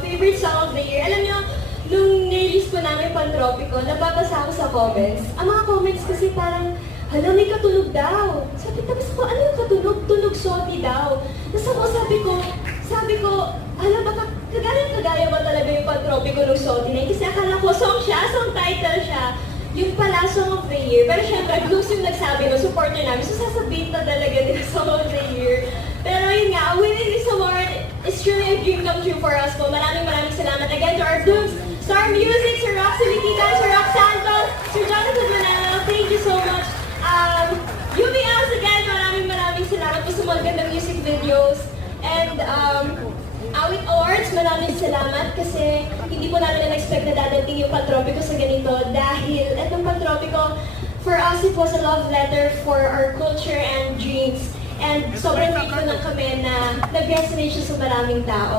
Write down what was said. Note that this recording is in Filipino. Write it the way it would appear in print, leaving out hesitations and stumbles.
favorite song of the year. Alam niyo, nung nirelease po namin Pantropiko, nababasa ako sa comments. Ang mga comments kasi parang, hala, may katunog daw. Tapos ako, ano yung katunog? Tunog Shoti daw. Tapos ako, sabi ko, hala, baka kagaya ba talaga yung Pantropiko ng Shoti na yun? Kasi akala ko, song title siya. Yung pala, Song of the Year. Pero syempre, Glooks yung nagsabi, no, supporter namin. So sasabihin na talaga nila Song of the Year. Pero yun nga, winning this award is truly a dream come true for us po. Maraming salamat again to our Glooks, Star Music, Sir Roxy Vikitan, Sir Rox Santos, Sir Jonathan Manalo. Thank you so much. UBS again, maraming salamat po sa mga gandang music videos. And Awit Awards, maraming salamat kasi hindi po namin na-expect na dadating yung Pantropiko sa ganito dahil itong Pantropiko, for us, it was a love letter for our culture and dreams. And sobrang grateful lang kami na nag-resonate siya sa maraming tao.